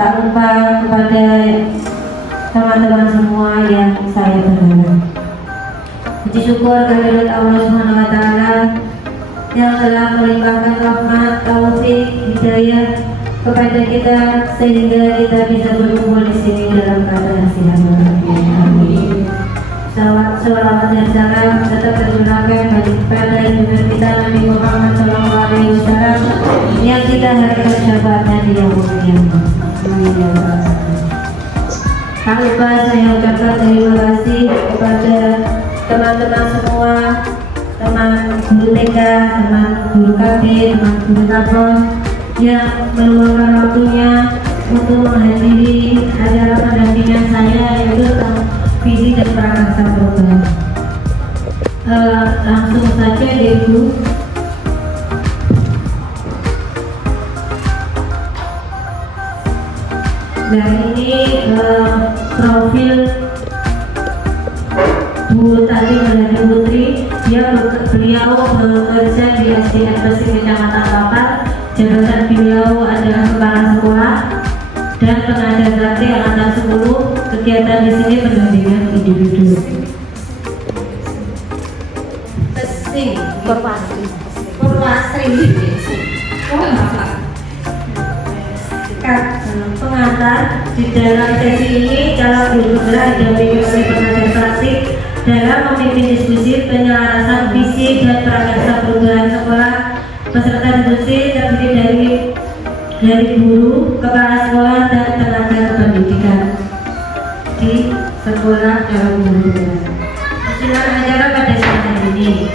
Tak lupa kepada teman-teman semua yang saya banggakan. Puji syukur kehadirat Allah Subhanahu wa taala yang telah melimpahkan rahmat, taufik, hidayah kepada kita sehingga kita bisa berkumpul di sini dalam keadaan sehat walafiat. Amin. Salawat dan salam tetap tercurahkan bagi kepada junjungan kita Nabi Muhammad SAW yang kita harapkan syafaatnya di yaumul qiyamah. Amin. Tak lupa saya ucapkan terima kasih kepada teman-teman semua, teman guru TK, teman guru KB, teman guru Kapol yang meluangkan waktunya untuk menghadiri acara pendampingan saya yaitu visi dan prakarsa program. Langsung saja Ibu. Dan ini profil Bu Tati Melati Putri. Beliau bekerja di SDN Pesik Kecamatan Papat. Jabatan beliau adalah kepala sekolah dan pengajar praktik angkatan 10. Kegiatan di sini pendampingan individu. Pesing, Purwasri. Pengantar di dalam sesi ini calon guru gerak didampingi oleh pengajar praktik dalam memimpin diskusi penyelarasan visi dan prakarsa program sekolah. Peserta diskusi terdiri dari guru, kepala sekolah, dan tenaga kependidikan di sekolah calon guru gerak. Kesimpulan acara pada saat ini.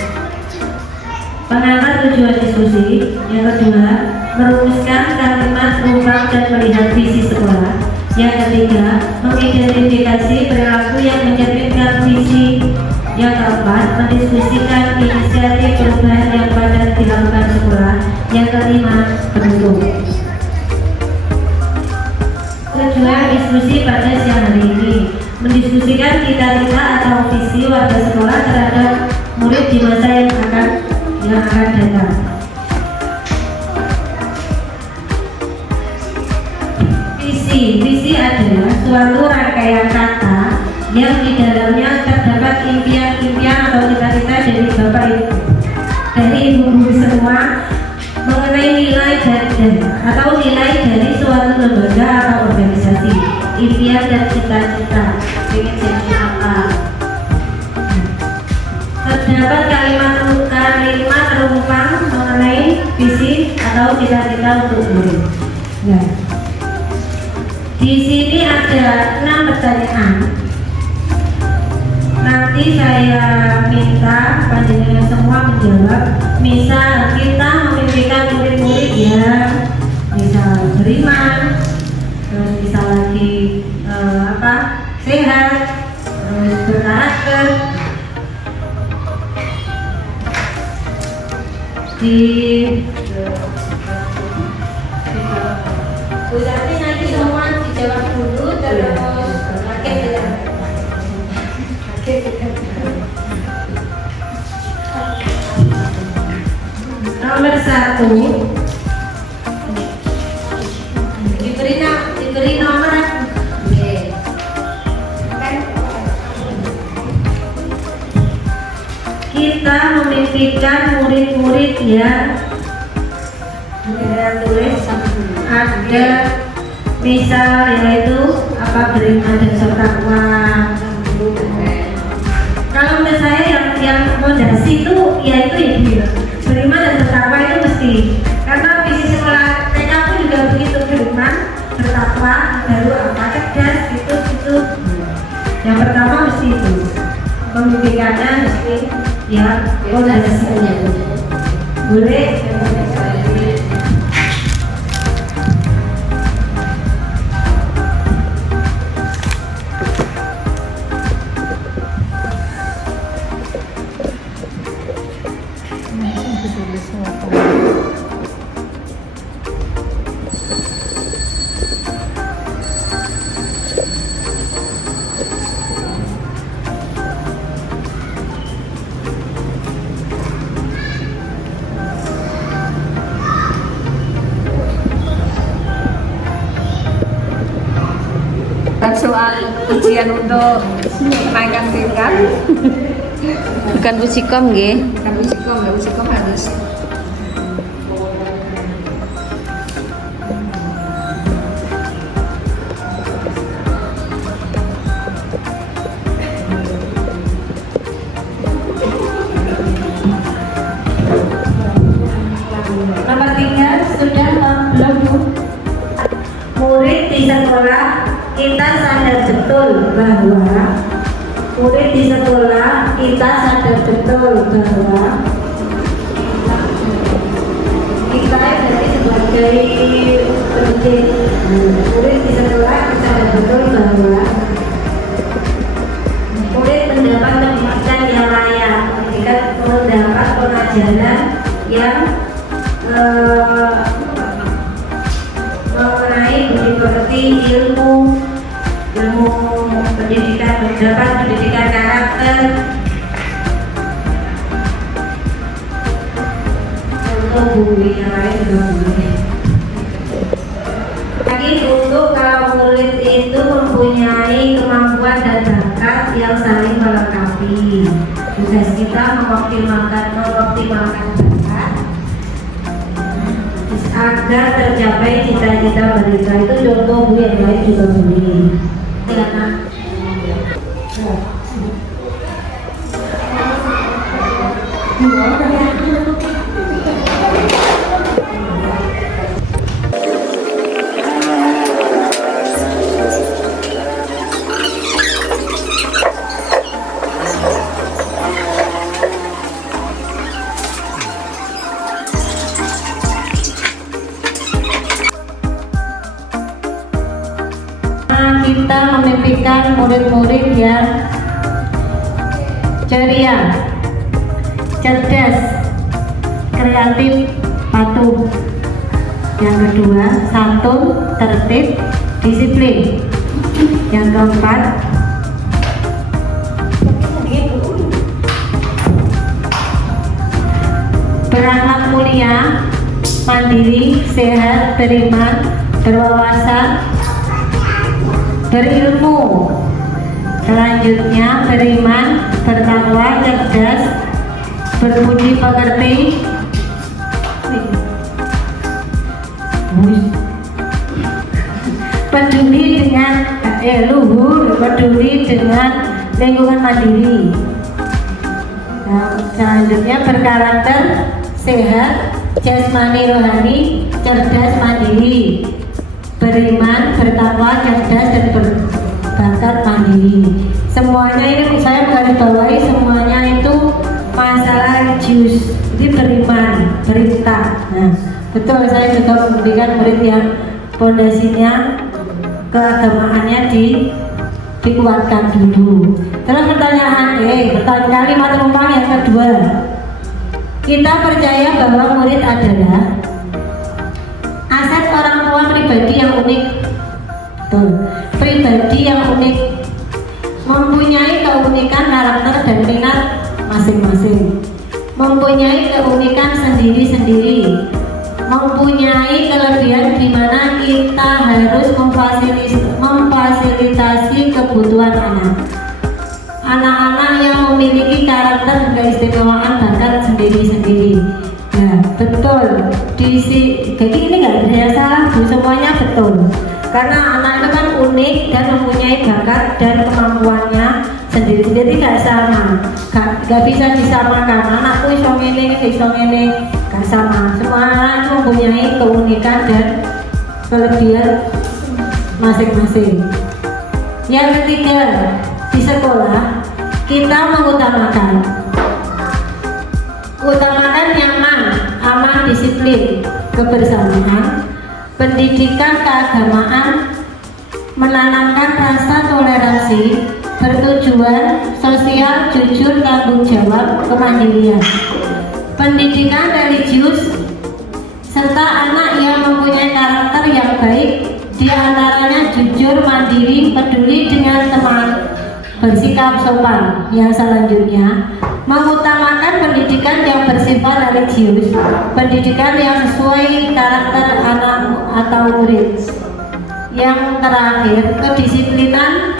Pengantar tujuan diskusi. Yang kedua, merumuskan kalimat program dan melihat visi sekolah. Yang ketiga, mengidentifikasi perilaku yang mencerminkan visi. Yang keempat, mendiskusikan inisiatif perubahan yang patut dilakukan sekolah. Yang kelima, penutup. Tujuan diskusi pada siang hari ini mendiskusikan cita-cita atau visi warga sekolah terhadap murid di masa yang akan datang. Visi adalah suatu rangkaian kata yang di dalamnya terdapat impian-impian atau cita-cita dari Bapak Ibu, dari Ibu-Ibu semua mengenai nilai atau nilai dari suatu lembaga atau organisasi. Impian dan cita-cita ingin jadi apa? Terdapat kalimat terungkap mengenai visi atau cita-cita untuk murid. Ya. Di sini ada 6 pertanyaan. Nanti saya minta panjenengan semua menjawab. Misal kita memimpikan murid-murid yang misal beriman, terus bisa lagi sehat, terus berkarakter. Berarti nanti semua dijawab dulu terus Nomor 1 diberi nomor. Kita memimpikan murid-murid yang tulis ada misal yaitu beriman dan bertakwa. Kalau menurut saya yang fondasi itu yaitu beriman dan bertakwa itu mesti, karena visi sekolah TK pun juga begitu, beriman, bertakwa, baru cerdas itu. Yang pertama mesti itu pemimpikannya mesti yang fondasinya. Boleh? soal ujian untuk kenaikan tingkat. Bukan ujikom nggih. Bukan ujikom, ya ujikom harus. Nomor 3 sudah belum Bu? Murid di sekolah kita sadar betul bahwa murid di sekolah kita sadar betul bahwa kita berarti sebagai pendidik. Murid di sekolah kita sadar betul bahwa murid mendapat pendidikan yang layak, mendapat pengajaran yang mengenai budi pekerti, ilmu pendidikan, mendapat pendidikan karakter, untuk budi yang lain juga boleh. Lagi untuk kalau murid itu mempunyai kemampuan dan bakat yang saling melengkapi. Tugas kita mengoptimalkan bakat agar tercapai cita-cita mereka. Itu contoh Bu, yang lain juga boleh. Silakan. Kita memimpikan murid-murid yang ceria, cerdas, kreatif, patuh. Yang kedua, santun, tertib, disiplin. Yang keempat, berakhlak mulia, mandiri, sehat, beriman, berwawasan, berilmu. Selanjutnya beriman, bertakwa, cerdas, berbudi pekerti, peduli dengan luhur, peduli dengan lingkungan mandiri. Nah, selanjutnya berkarakter sehat, jasmani rohani, cerdas mandiri, beriman, bertakwa, cerdas, dan berbakat mandiri. Semuanya ini saya menggarisbawahi, semuanya itu masalah religius. Jadi beriman, berita. Nah, betul, saya juga memberikan murid yang pondasinya keagamaannya dikuatkan dulu. Terus pertanyaan kalimat rumpang yang kedua, kita percaya bahwa murid adalah aset orang tua pribadi yang unik. Tuh, pribadi yang unik, mempunyai keunikan karakter dan minat masing-masing, mempunyai keunikan sendiri-sendiri, mempunyai kelebihan di mana kita harus memfasilitasi kebutuhan anak-anak yang memiliki karakter dan keistimewaan bakat sendiri-sendiri. Nah, betul. Jadi ini nggak ada salah Bu, semuanya betul. Karena anak itu kan unik dan mempunyai bakat dan kemampuannya sendiri-sendiri, nggak sama, nggak bisa disamakan. Anakku iso ngene, iso ngene, nggak sama. Semua anak itu mempunyai keunikan dan kelebihan masing-masing. Yang ketiga, di sekolah kita mengutamakan nyaman, aman, disiplin, kebersamaan, pendidikan keagamaan, menanamkan rasa toleransi, bertujuan sosial, jujur, tanggung jawab, kemandirian, pendidikan religius, serta anak yang mempunyai karakter yang baik, diantaranya jujur, mandiri, peduli dengan teman, bersikap sopan. Yang selanjutnya, mengutamakan pendidikan yang bersifat religius, pendidikan yang sesuai karakter anak atau murid. yang terakhir, kedisiplinan,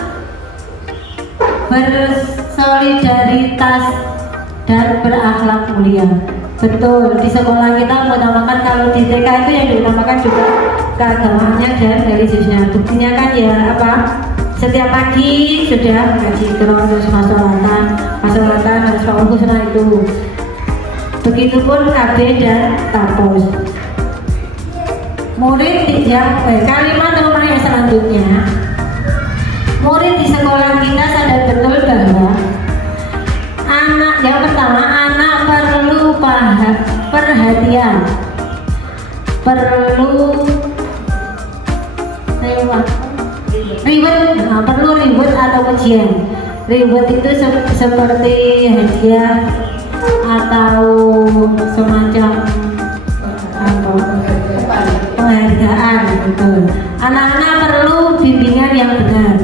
bersolidaritas, dan berakhlak mulia. Betul, di sekolah kita mengutamakan, kalau di TK itu yang diutamakan juga keagamaannya dan religiusnya. Buktinya kan ya apa? Setiap pagi sudah mengaji Quran, terus masolatan harus fokus itu. Begitupun KB dan Tapos. Murid yang kalimat rumah yang selanjutnya, murid di sekolah kita sadar betul bahwa anak yang pertama, anak perlu perhatian, perlu reward atau ujian. Reward itu seperti hadiah atau semacam penghargaan, betul. Anak-anak perlu bimbingan yang benar.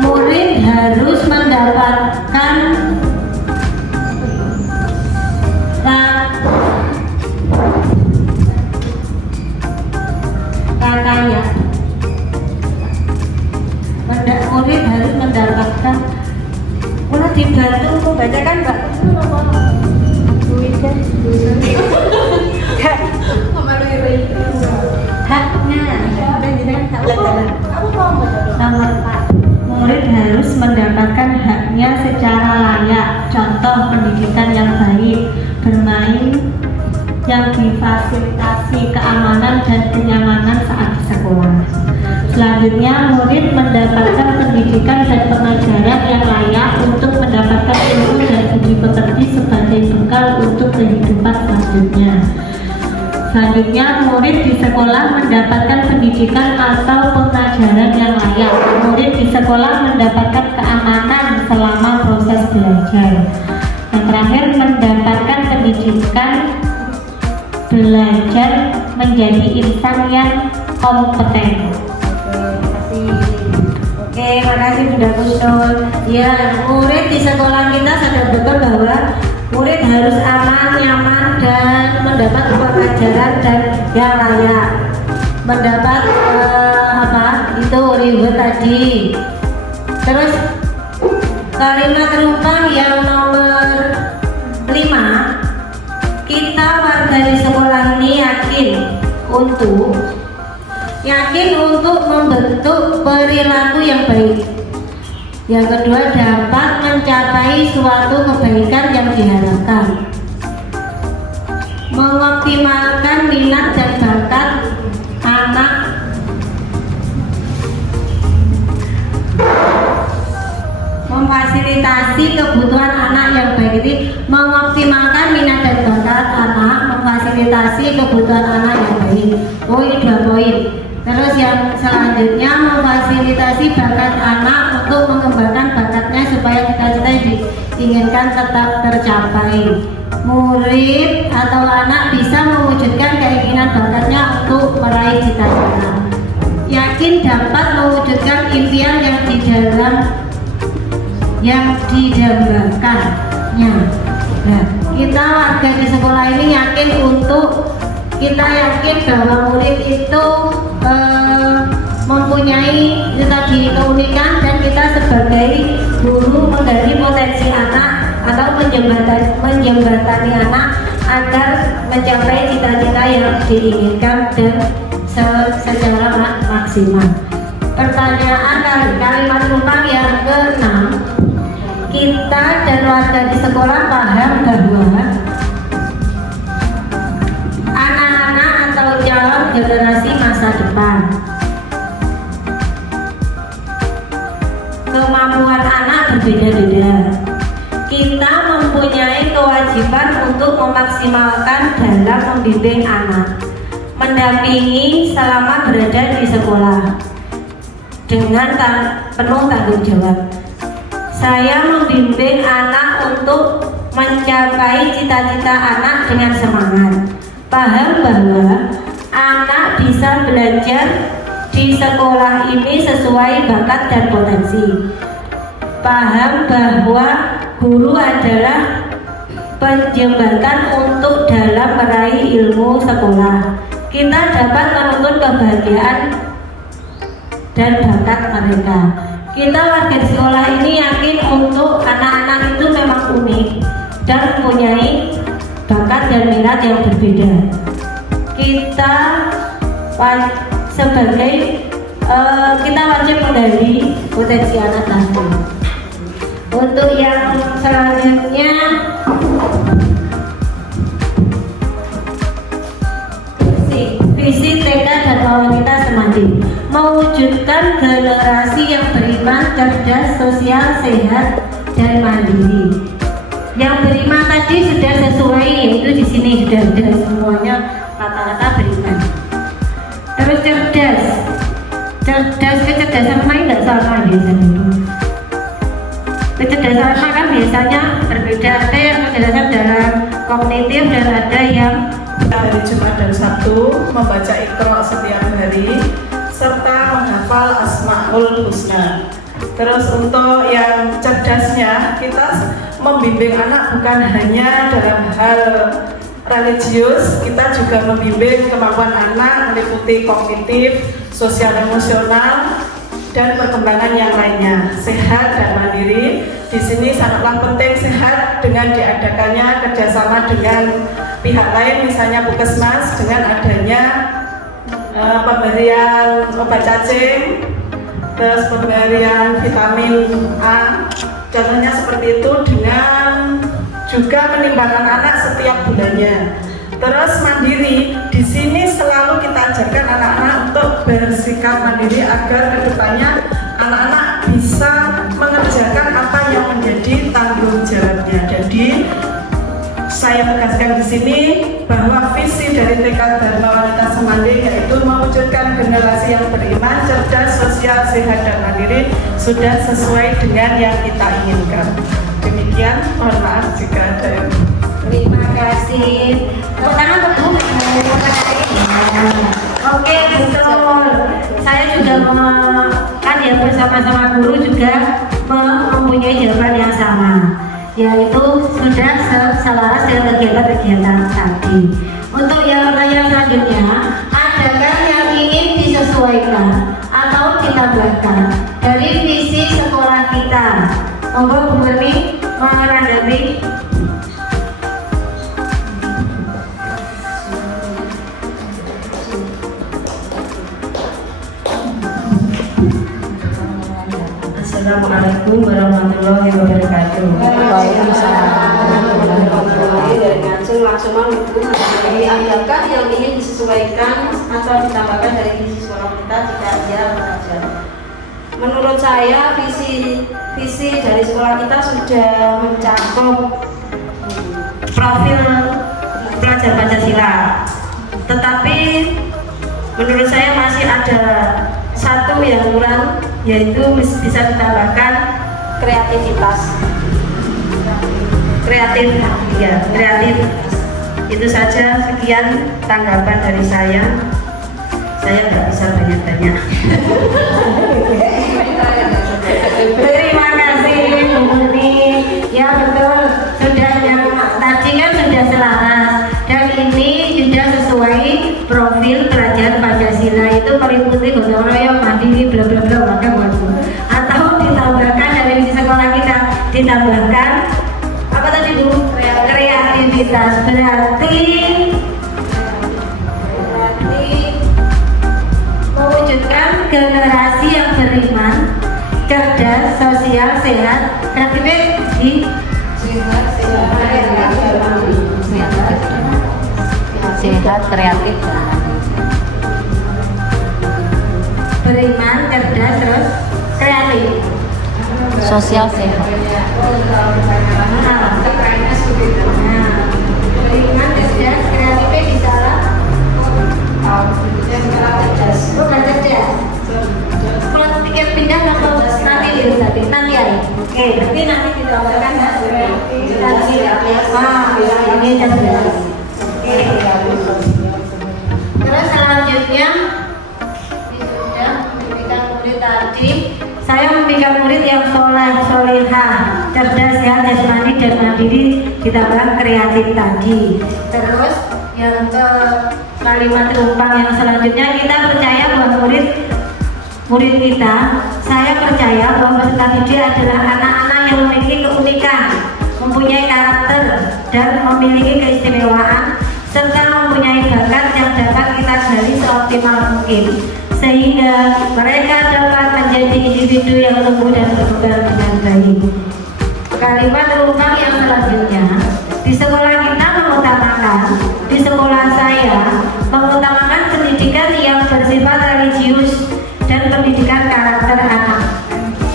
Murid harus mendapatkan kakaknya. Murid harus mendapatkan. Mulai dibantu membacakan Mbak. Nomor 4, murid harus mendapatkan haknya secara layak. Contoh pendidikan yang baik, bermain yang difasilitasi, keamanan dan kenyamanan saat di sekolah. Selanjutnya, murid mendapatkan pendidikan dan pengajaran yang layak untuk mendapatkan ilmu dan budi pekerti sebagai bekal untuk kehidupan selanjutnya. Selanjutnya, murid di sekolah mendapatkan pendidikan atau pengajaran yang layak. Murid di sekolah mendapatkan keamanan selama proses belajar. Yang terakhir, mendapatkan pendidikan belajar menjadi insan yang kompeten. Oke, makasih Bunda Kusnul. Ya, murid di sekolah kita sadar betul bahwa murid harus aman, nyaman, dan mendapat pelajaran dan yang layak. Mendapat reward tadi. Terus kalimat penumpang yang nomor 5, kita warga di sekolah ini yakin untuk membentuk perilaku yang baik. Yang kedua, dapat mencapai suatu kebaikan yang diharapkan, mengoptimalkan minat dan bakat anak, memfasilitasi kebutuhan anak yang baik. Jadi mengoptimalkan minat dan bakat anak, memfasilitasi kebutuhan anak yang baik. Oh, ini 2 poin. Terus yang selanjutnya, memfasilitasi bakat anak untuk mengembangkan bakatnya supaya cita-cita yang diinginkan tetap tercapai. Murid atau anak bisa mewujudkan keinginan bakatnya untuk meraih cita-cita. Yakin dapat mewujudkan impian yang didambakannya. Nah, kita warga di sekolah ini yakin bahwa murid itu mempunyai tadi keunikan, dan kita sebagai guru menggali potensi anak atau menjembatani anak agar mencapai cita-cita yang diinginkan dan secara maksimal. Pertanyaan kalimat penumpang yang ke-6, kita dan warga di sekolah paham bahwa anak-anak atau calon generasi masa depan, kemampuan anak berbeda-beda. Kita mempunyai kewajiban untuk memaksimalkan dalam membimbing anak, mendampingi selama berada di sekolah dengan penuh tanggung jawab. Saya membimbing anak untuk mencapai cita-cita anak dengan semangat. Paham bahwa anak bisa belajar di sekolah ini sesuai bakat dan potensi. Paham bahwa guru adalah penjembatan untuk dalam meraih ilmu sekolah. Kita dapat menuntun kebahagiaan dan bakat mereka. Kita warga di sekolah ini yakin untuk anak-anak itu memang unik dan mempunyai bakat dan minat yang berbeda. Kita sebagai kita wajib menggali potensi anak tadi. Untuk yang selanjutnya, visi TK Dharma Wanita Semandi mewujudkan generasi yang beriman, cerdas, sosial, sehat, dan mandiri. Yang beriman tadi sudah sesuai, yaitu di sini sudah ada semuanya rata-rata beriman. Terus cerdas, kecerdasan main tidak sama biasanya. Kecerdasan anak kan biasanya berbeda, ada yang kecerdasan dalam kognitif dan ada yang hari Jumat dan Sabtu membaca Iqra setiap hari serta menghafal Asmaul Husna. Terus untuk yang cerdasnya, kita membimbing anak bukan hanya dalam hal religius, kita juga membimbing kemampuan anak meliputi kognitif, sosial emosional, dan perkembangan yang lainnya. Sehat dan mandiri di sini sangatlah penting, sehat dengan diadakannya kerjasama dengan pihak lain, misalnya Puskesmas dengan adanya pemberian obat cacing, terus pemberian vitamin A, contohnya seperti itu, dengan juga menimbangkan anak setiap bulannya. Terus mandiri, di sini selalu kita ajarkan anak-anak untuk bersikap mandiri agar kedepannya anak-anak bisa mengerjakan apa yang menjadi tanggung jawabnya. Jadi saya tegaskan di sini bahwa visi dari TK Dharma Wanita Semandi yaitu mewujudkan generasi yang beriman, cerdas, sosial, sehat, dan mandiri sudah sesuai dengan yang kita inginkan. Demikian, mohon maaf jika ada yang. terima kasih. Tepuk tangan untuk Bu. Oke, betul. Saya juga kan ya bersama-sama guru juga mempunyai jawaban yang sama, yaitu sudah selaras dengan kegiatan-kegiatan tadi. Untuk yang pertanyaan selanjutnya, adakah yang ingin disesuaikan atau ditambahkan dari visi sekolah kita? Monggo Bu Murni menanggapi. Assalamualaikum warahmatullahi wabarakatuh. Dari Ngajeng langsung jadi adakah yang ingin disesuaikan atau ditambahkan dari visi sekolah kita? Jika iya, apa saja? Menurut saya visi dari sekolah kita sudah mencakup profil pelajar Pancasila, tetapi menurut saya masih ada satu yang kurang, yaitu bisa ditambahkan kreativitas. Kreatif. Itu saja, sekian tanggapan dari saya. Saya nggak bisa banyak-banyak. Terima kasih Bu Murni. Ya betul, sudah yang tadi kan sudah selaras dan ini sudah sesuai profil pelajar Pancasila, itu meliputi gotong royong, mandiri, bla bla bla, atau ditambahkan dari visi sekolah kita, ditambahkan apa tadi Bu? Kreativitas. Berarti mewujudkan generasi yang beriman, cerdas, sosial, sehat, kreatif, Sehat, kreatif, beriman, cerdas, terus kreatif, sosial, sehat. Beriman, cerdas, kreatifnya bisa lah. Bukan cerdas. Kalau pikir pindah atau nanti nanti ya. Oke, berarti nanti ditambahkan ya. Ini cerdas. Terus selanjutnya sudah memberikan murid tadi. Saya memberikan murid yang soleh, solehah, cerdas, sehat, jasmani dan mandiri, ditambah kreatif tadi. Terus yang ke kalimat rumpang yang selanjutnya, kita percaya bahwa murid murid kita, saya percaya bahwa peserta didik adalah anak-anak yang memiliki keunikan, mempunyai karakter dan memiliki keistimewaan, serta mempunyai bakat yang dapat kita gali seoptimal mungkin, sehingga mereka dapat menjadi individu yang tumbuh dan berkembang dengan baik. Kalimat rumpang yang selanjutnya, di sekolah kita di sekolah saya mengutamakan pendidikan yang bersifat religius dan pendidikan karakter anak.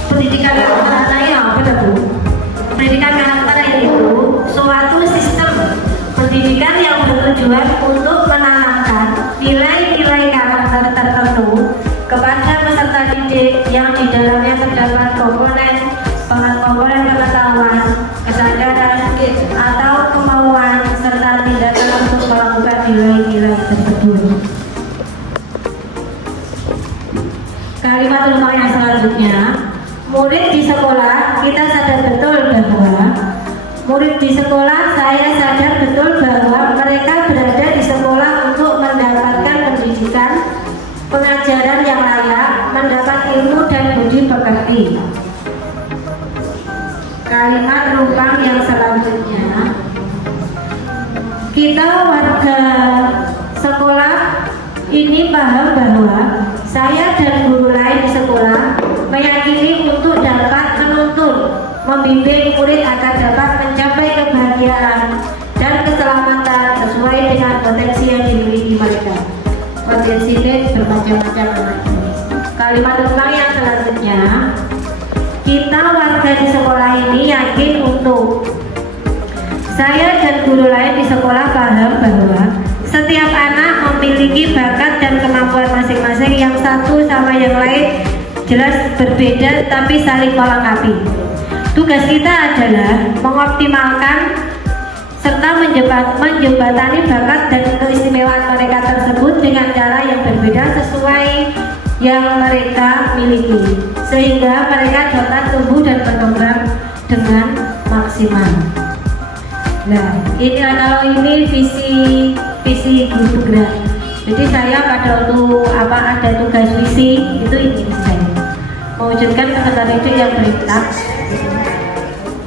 Pendidikan karakter anak yang apa itu? Pendidikan karakter itu suatu sistem pendidikan yang bertujuan untuk menanamkan nilai-nilai karakter tertentu kepada peserta didik yang di dalamnya terdapat komponen pengetahuan, kesadaran, atau kemauan serta tindakan untuk melakukan nilai-nilai tersebut. Kalimat rumah yang selanjutnya, murid di sekolah kita sadar betul bahwa murid di sekolah saya sadar betul bahwa mereka berada di sekolah untuk mendapatkan pendidikan, pengajaran yang layak, mendapat ilmu dan budi pekerti. Kalimat rumpang yang selanjutnya, kita warga sekolah ini paham bahwa saya dan guru lain di sekolah meyakini untuk dapat menuntun, membimbing murid agar dapat mencapai kebahagiaan dan keselamatan sesuai dengan potensi yang dimiliki mereka. Potensi bermacam-macam. Kalimat rumpang yang selanjutnya, kita warga di sekolah ini yakin untuk saya dan guru lain di sekolah paham bahwa setiap anak memiliki bakat dan kemampuan masing-masing yang satu sama yang lain jelas berbeda tapi saling melengkapi. Tugas kita adalah mengoptimalkan serta menjembatani bakat dan keistimewaan mereka tersebut dengan cara yang berbeda sesuai yang mereka miliki, sehingga mereka dapat tumbuh dan berkembang dengan maksimal. Nah, ini kalau ini visi guru penggerak. Jadi saya pada waktu ada tugas visi itu ini saya mewujudkan peserta didik yang berintak,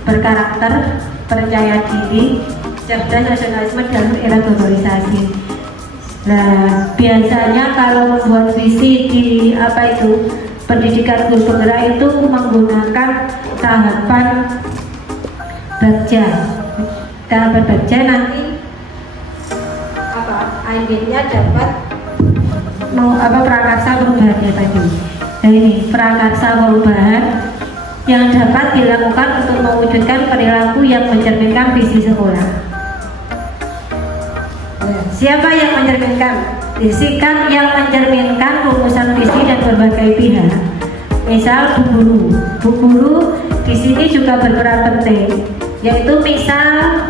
berkarakter, percaya diri, cerdas, nasionalisme dalam era globalisasi. Nah, biasanya kalau membuat visi di pendidikan guru penggerak itu menggunakan tahapan baca. Tahapan baca nanti akhirnya dapat prakarsa perubahannya tadi. Nah ini prakarsa perubahan yang dapat dilakukan untuk mewujudkan perilaku yang mencerminkan visi sekolah. Siapa yang mencerminkan? Sikap yang mencerminkan rumusan visi dan berbagai pihak. Misal Bu Guru di sini juga berperan penting, yaitu misal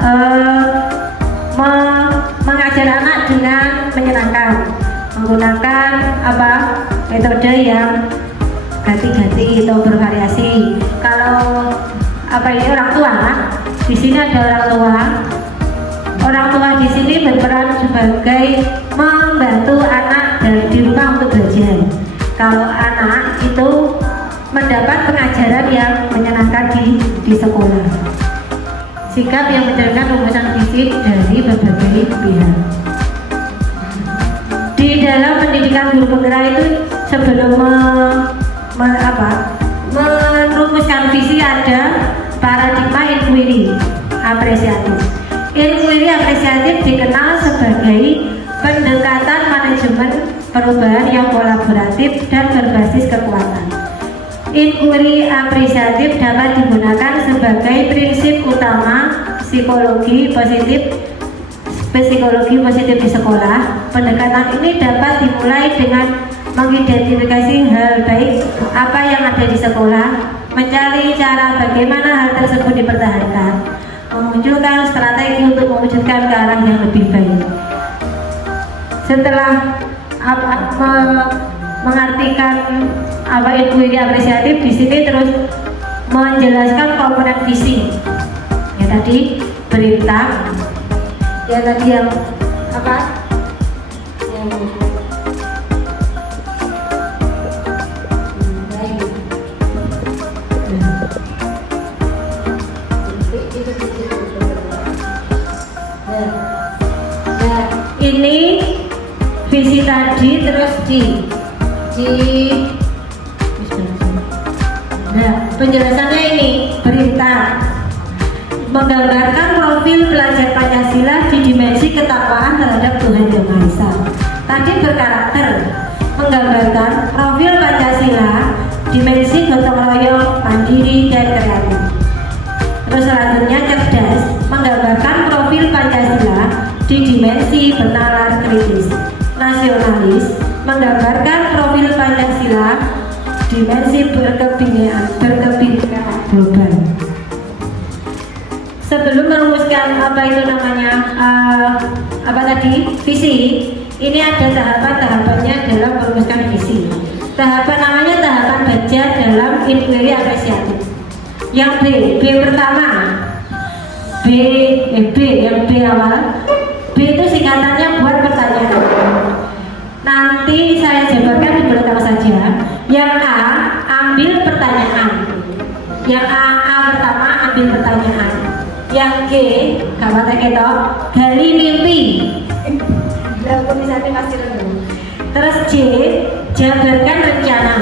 mengajar anak dengan menyenangkan, menggunakan metode yang ganti-ganti atau bervariasi. Kalau orang tua, di sini ada orang tua. Orang tua di sini berperan sebagai membantu anak di rumah untuk belajar. Kalau anak itu mendapat pengajaran yang menyenangkan di sekolah. Sikap yang mencerminkan rumusan visi dari berbagai pihak. Di dalam pendidikan guru penggerak itu sebelum merumuskan visi ada paradigma inquiry apresiatif. Inquiry apresiatif dikenal sebagai pendekatan manajemen perubahan yang kolaboratif dan berbasis kekuatan. Inquiry apresiatif dapat digunakan sebagai prinsip utama psikologi positif di sekolah. Pendekatan ini dapat dimulai dengan mengidentifikasi hal baik apa yang ada di sekolah, mencari cara bagaimana hal tersebut dipertahankan, memunculkan strategi untuk mewujudkan ke arah yang lebih baik. Setelah mengartikan inquiry apresiatif, di sini terus menjelaskan komponen visi. Ya tadi berintak, ya tadi yang ini visi tadi, terus nah, penjelasannya ini berita menggambarkan profil pelajar Pancasila di dimensi ketakwaan terhadap Tuhan Yang Maha Esa. Tadi berkarakter menggambarkan profil Pancasila dimensi gotong royong, mandiri, dan kreatif. Terus selanjutnya cerdas menggambarkan profil Pancasila di dimensi bernalar, kritis. Nasionalis menggambarkan profil Pancasila dimensi berkebinekaan global. Sebelum merumuskan apa itu namanya visi, ini ada tahapan-tahapannya dalam merumuskan visi. Tahapan namanya tahapan baca dalam inquiry apresiatif. Yang B pertama, yang B awal. B itu singkatannya buat pertanyaan. Nanti saya jabarkan di belakang saja. Yang A, ambil pertanyaan. Yang A pertama ambil pertanyaan. Yang G, kapan kita gali mimpi. Terus J, jabarkan rencana.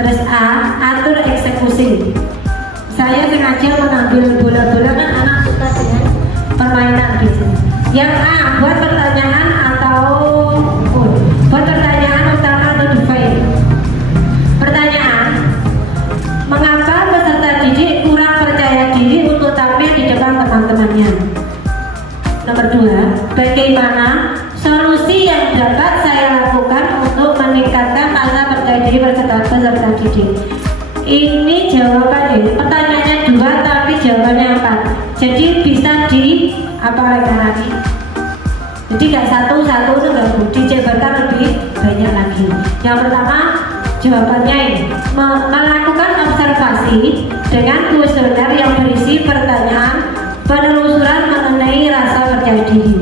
Terus A, atur eksekusi. Saya sengaja mengambil bola-bola, kan anak suka dengan permainan gitu. Yang A, buat pertanyaan atau buat pertanyaan utama atau define. Pertanyaan, mengapa peserta didik kurang percaya diri untuk tampil di depan teman-temannya? Nomor 2, bagaimana solusi yang dapat saya lakukan untuk meningkatkan rasa percaya diri peserta didik? Ini jawabannya, pertanyaannya 2 tapi jawabannya 4. Jadi bisa diapalkan lagi. Jadi nggak satu itu nggak perlu, dijabarkan lebih banyak lagi. Yang pertama jawabannya ini, melakukan observasi dengan kuesioner yang berisi pertanyaan penelusuran mengenai rasa percaya diri.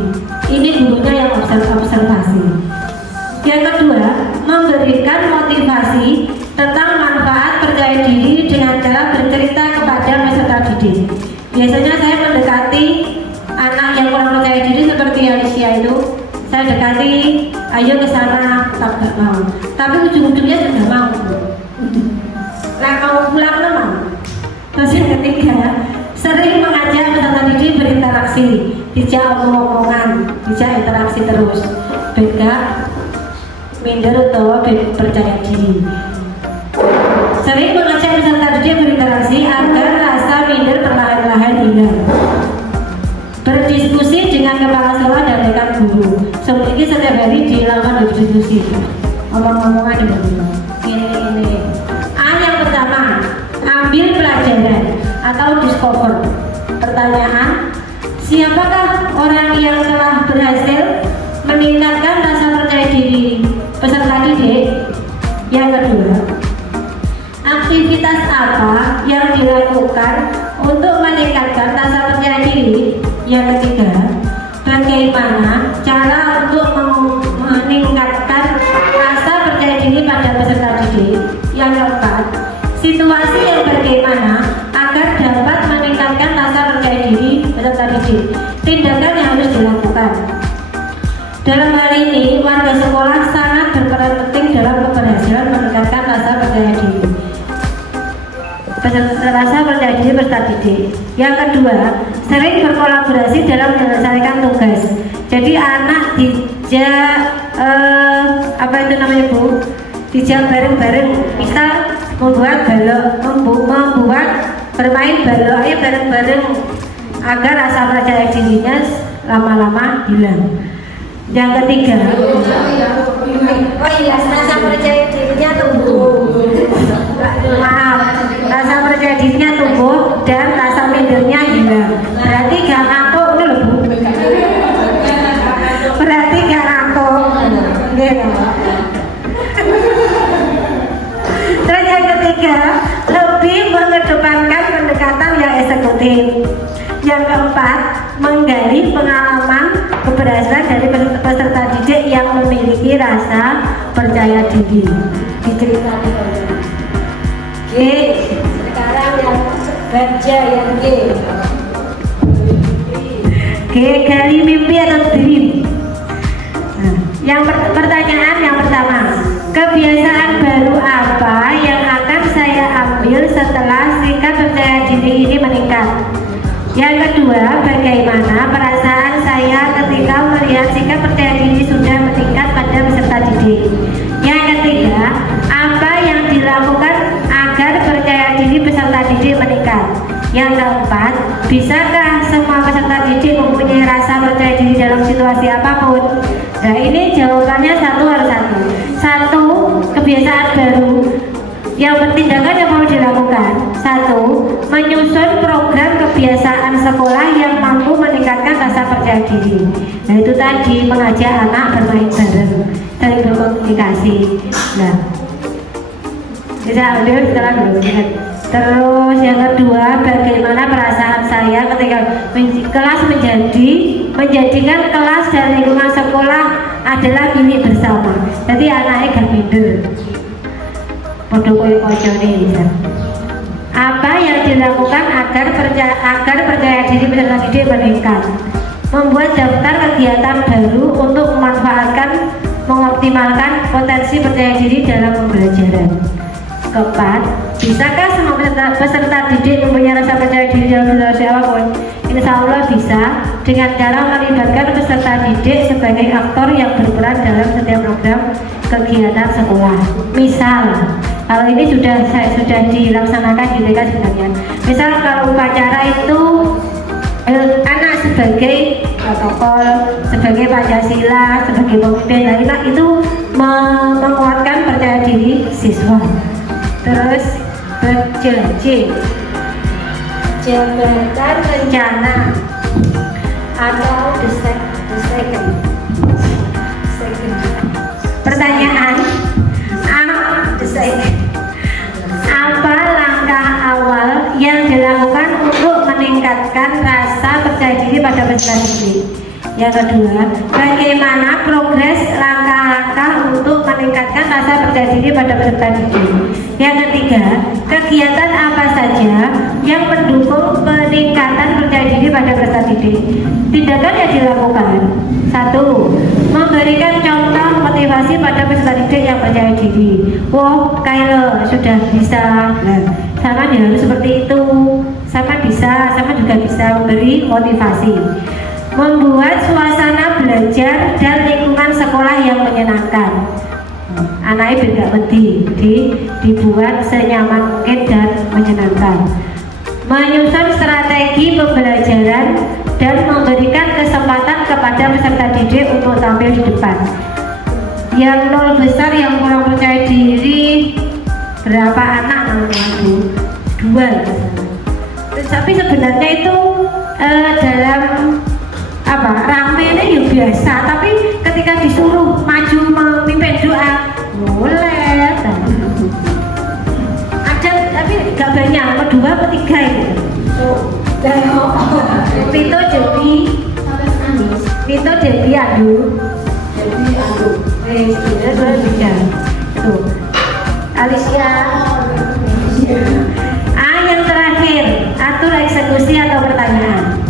Ini gurunya yang observasi. Yang kedua, memberikan motivasi tentang manfaat percaya diri dengan cara bercerita kepada peserta didik. Biasanya saya mendekati anak yang kurang percaya diri seperti Alicia itu, saya dekati, ayo ke sana, tak mau. Tapi ujung-ujungnya sudah mau. Nah, mau pulang mau. Terus yang ketiga, sering mengajak peserta didik berinteraksi, dijak omong-omongan, dijak interaksi terus. Beda minder atau percaya diri. Sering mengajak peserta didik berinteraksi agar rasa minder perlahan-lahan hilang. Berdiskusi dengan kepala sekolah dan dekan guru. Ini setiap hari dilakukan berdiskusi. Omong-omongan ini. A yang pertama, ambil pelajaran atau discover. Pertanyaan, siapakah orang yang telah berhasil meningkatkan rasa percaya diri peserta didik? Yang kedua, aktivitas apa yang dilakukan untuk meningkatkan rasa percaya diri? Yang ketiga, bagaimana cara untuk meningkatkan rasa percaya diri pada peserta didik? Yang keempat, situasi yang bagaimana agar dapat meningkatkan rasa percaya diri peserta didik? Tindakan yang harus dilakukan. Dalam hal ini, warga sekolah sangat berperan penting dalam keberhasilan meningkatkan rasa percaya diri peserta didik. Yang kedua, sering berkolaborasi dalam menyelesaikan tugas. Jadi anak dijak bareng-bareng. Misal membuat bermain balok, ayo bareng-bareng agar rasa percaya dirinya lama-lama hilang. Yang ketiga, rasa percaya dirinya tumbuh. Rasa percaya dirinya tumbuh dan rasa mindernya hilang. Berarti gak ngantuk itu loh Bu. Berarti gak ngantuk. Terus yang ketiga, lebih mengedepankan pendekatan yang eksekutif. Yang keempat, menggali pengalaman keberhasilan dari peserta didik yang memiliki rasa percaya diri. Diceritakan. G, sekarang yang baca yang G. G, gali mimpi atau dream. Pertanyaan yang pertama, kebiasaan baru apa yang akan saya ambil setelah sikap percaya diri ini meningkat? Yang kedua, bagaimana perasaan saya ketika melihat sikap percaya diri sudah meningkat pada peserta didik? Yang ketiga, apa yang dilakukan agar percaya diri peserta didik meningkat? Yang keempat, bisakah semua peserta didik mempunyai rasa percaya diri dalam situasi apapun? Nah, ini jawabannya satu harus satu. Satu, kebiasaan baru. Yang tindakan yang mau dilakukan, satu, menyusun program kebiasaan sekolah yang mampu meningkatkan rasa percaya diri. Nah, itu tadi mengajak anak bermain bareng, saling berkomunikasi. Nah, bisa ambil setelah bermain. Terus yang kedua, bagaimana perasaan saya ketika kelas menjadikan kelas dan lingkungan sekolah adalah milik bersama. Jadi anaknya gak minder. Podo koyo kocone bisa. Apa yang dilakukan agar percaya diri peserta didik meningkat? Membuat daftar kegiatan baru untuk mengoptimalkan potensi percaya diri dalam pembelajaran. Keempat, bisakah semua peserta didik mempunyai rasa percaya diri dalam situasi apapun? Insya Allah bisa, dengan cara melibatkan peserta didik sebagai aktor yang berperan dalam setiap program kegiatan sekolah. Misal, kalau ini sudah dilaksanakan di TK sebenarnya. Misal kalau upacara itu anak sebagai protokol, sebagai Pancasila, sebagai pemimpin, anak itu menguatkan percaya diri siswa. Terus berjanji jabatan rencana atau the second. Pertanyaan, apa langkah awal yang dilakukan untuk meningkatkan rasa percaya diri pada peserta didik? Yang kedua, bagaimana progres langkah-langkah untuk meningkatkan rasa percaya diri pada peserta didik? Yang ketiga, kegiatan apa saja yang mendukung peningkatan percaya diri pada peserta didik? Tindakan yang dilakukan, satu, memberikan contoh motivasi pada peserta didik yang percaya diri. Wow, Kyle sudah bisa. Nah, sama dia harus seperti itu. Sama bisa, sama juga bisa memberi motivasi. Membuat suasana belajar dan lingkungan sekolah yang menyenangkan. Anaknya beda dibuat senyaman mungkin dan menyenangkan. Menyusun strategi pembelajaran dan memberikan kesempatan kepada peserta didik untuk tampil di depan. Yang nol besar yang kurang percaya diri berapa anak namanya itu? 2. Tapi sebenarnya itu dalam rame ini ya biasa, tapi ketika disuruh maju memimpin doa boleh ada, tapi gak banyak, kedua ketiga itu Vito Debi Adu tuh Alicia. Yang terakhir, atur eksekusi atau pertanyaan.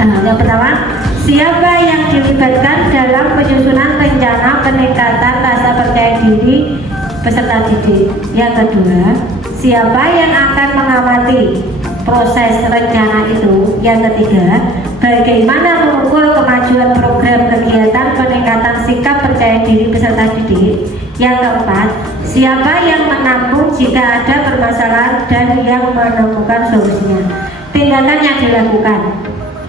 Yang pertama, siapa yang dilibatkan dalam penyusunan rencana peningkatan rasa percaya diri peserta didik? Yang kedua, siapa yang akan mengamati proses rencana itu? Yang ketiga, bagaimana mengukur kemajuan program kegiatan peningkatan sikap percaya diri peserta didik? Yang keempat, siapa yang menampung jika ada permasalahan dan yang menemukan solusinya? Tindakan yang dilakukan.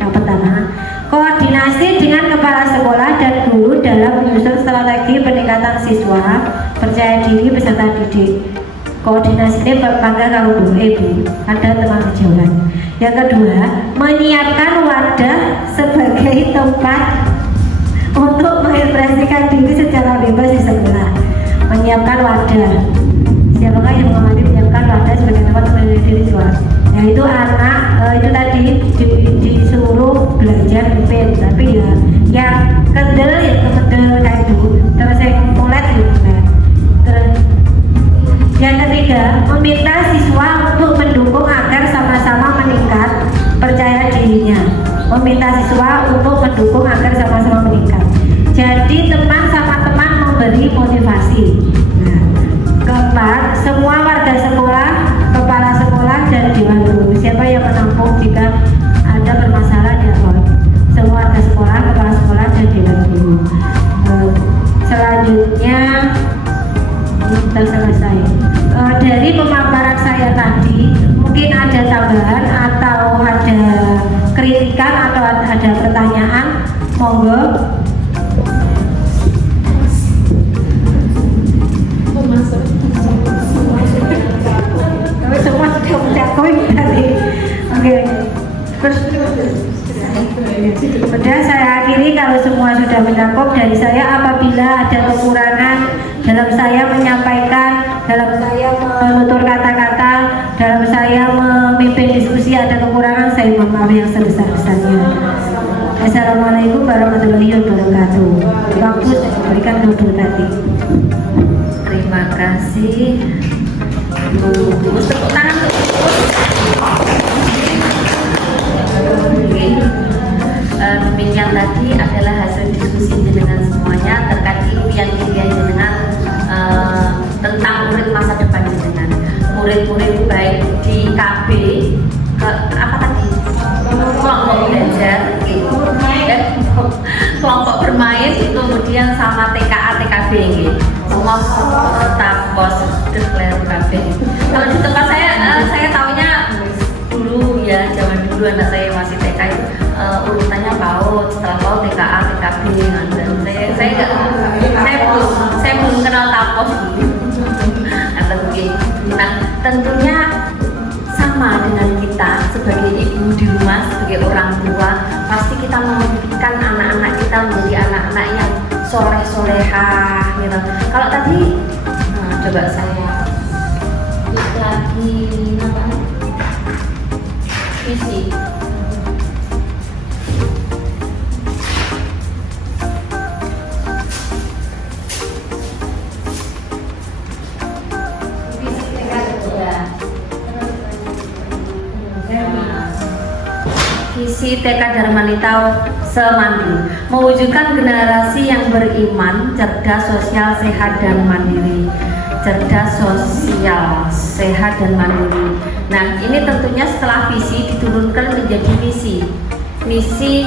Yang pertama, koordinasi dengan kepala sekolah dan guru dalam menyusun strategi peningkatan siswa percaya diri peserta didik. Koordinasi ini bangga kalau ibu ada teman sejauhan. Yang kedua, menyiapkan wadah sebagai tempat untuk mengekspresikan diri secara bebas di sekolah. Menyiapkan wadah. Siapakah yang mengamati menyiapkan wadah sebagai tempat untuk mengekspresikan diri siswa? Yaitu anak itu tadi disuruh belajar mimpin, tapi ya yang kedel kayak itu, terus yang mulet ya. Terus yang ketiga, meminta siswa untuk mendukung agar sama-sama meningkat percaya dirinya. Meminta siswa untuk mendukung agar sama-sama meningkat. Jadi teman sama mungkin ada tambahan atau ada kritikan atau ada pertanyaan, monggo. Semua sudah mencakup tadi. Oke. Terus sudah saya akhiri kalau semua sudah mencakup dari saya. Apabila ada kekurangan dalam saya menyampaikan, dalam saya menutur kata-kata, dalam saya memimpin diskusi ada kekurangan, saya mohon maaf yang sebesar-besarnya. Assalamualaikum warahmatullahi wabarakatuh. Waktu saya berikan dulu tadi. Terima kasih. Tepuk tangan untuk demikian tadi adalah hasil diskusi dengan semuanya terkait impian-impian jenengan tentang murid masa depan jenengan. Murid-murid baik di KB apa tadi? Kelompok belajar, dan kelompok bermain, kemudian sama TKA TKB gitu. Semua tapos deklar KB. Kalau di tempat saya tahunya dulu ya, zaman dulu anak saya masih TK itu urutannya PAUD, setelah PAUD TKA TKB, dan saya belum kenal tapos dulu. Nah, tentunya sama dengan kita sebagai ibu di rumah, sebagai orang tua, pasti kita memimpikan anak-anak kita menjadi anak-anak yang soleh-solehah gitu. Kalau tadi coba saya lagi apa? Visi. Visi TK Dharma Litau Semanding, mewujudkan generasi yang beriman, cerdas, sosial, sehat dan mandiri. Cerdas, sosial, sehat dan mandiri. Nah, ini tentunya setelah visi diturunkan menjadi misi. Misi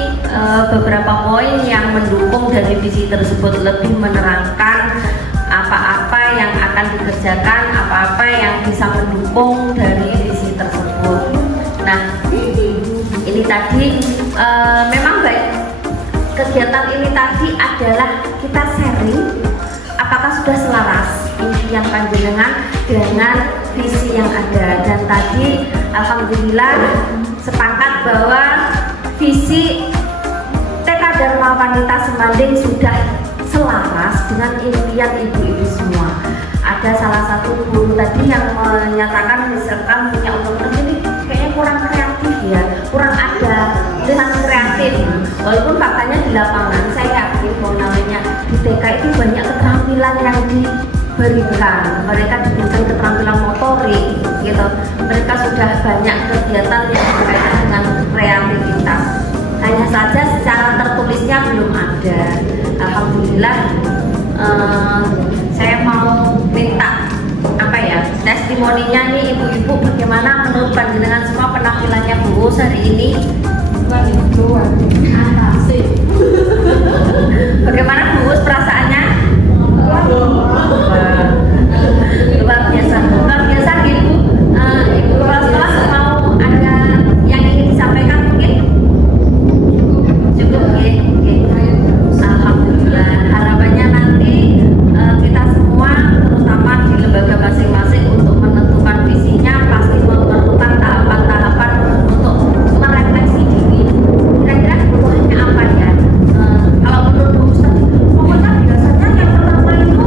beberapa poin yang mendukung dari visi tersebut, lebih menerangkan apa-apa yang akan dikerjakan, apa-apa yang bisa mendukung dari visi tersebut. Nah, ini tadi memang baik. Kegiatan ini tadi adalah kita sharing apakah sudah selaras impian panjenengan dengan visi yang ada, dan tadi alhamdulillah sepakat bahwa visi TK Dharma Wanita Semanding sudah selaras dengan impian ibu-ibu semua. Ada salah satu guru tadi yang menyatakan misalkan punya undang ini kayaknya kurang kreatif ya, kurang ada dengan kreatif. Walaupun faktanya di lapangan saya yakin bahwa namanya di TK itu banyak keterampilan yang diberikan. Mereka diberikan keterampilan motorik gitu. Mereka sudah banyak kegiatan yang berkaitan dengan kreativitas. Hanya saja secara tertulisnya belum ada. Alhamdulillah saya mau minta apa ya, testimoninya nih ibu-ibu, bagaimana menurut panjenengan semua penampilannya Bu Us hari ini? Bagaimana Bu Us perasaannya? Luar biasa Ibu. Ibu kelas mau ada yang ingin disampaikan mungkin? Cukup ya? Alhamdulillah. Harapannya nanti kita semua terutama di lembaga masing-masing untuk menentukan visinya pasti memerlukan tahapan-tahapan untuk merefleksi diri. Kira-kira kebutuhannya apa ya? Kalau menurut Bu Ustaz, pokoknya biasanya yang pertama itu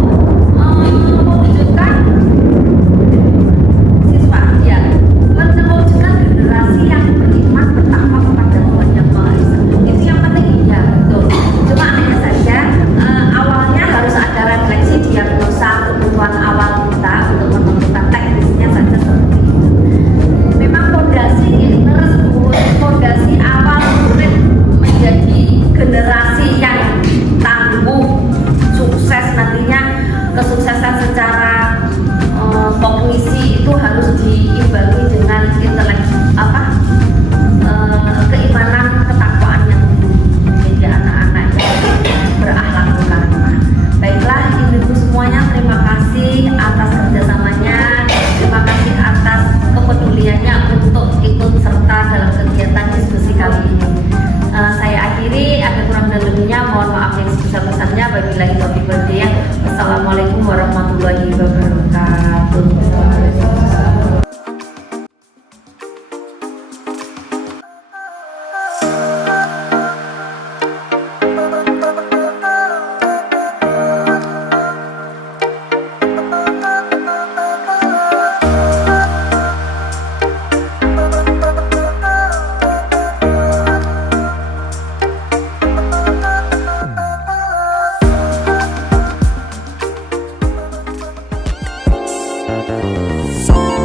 Thank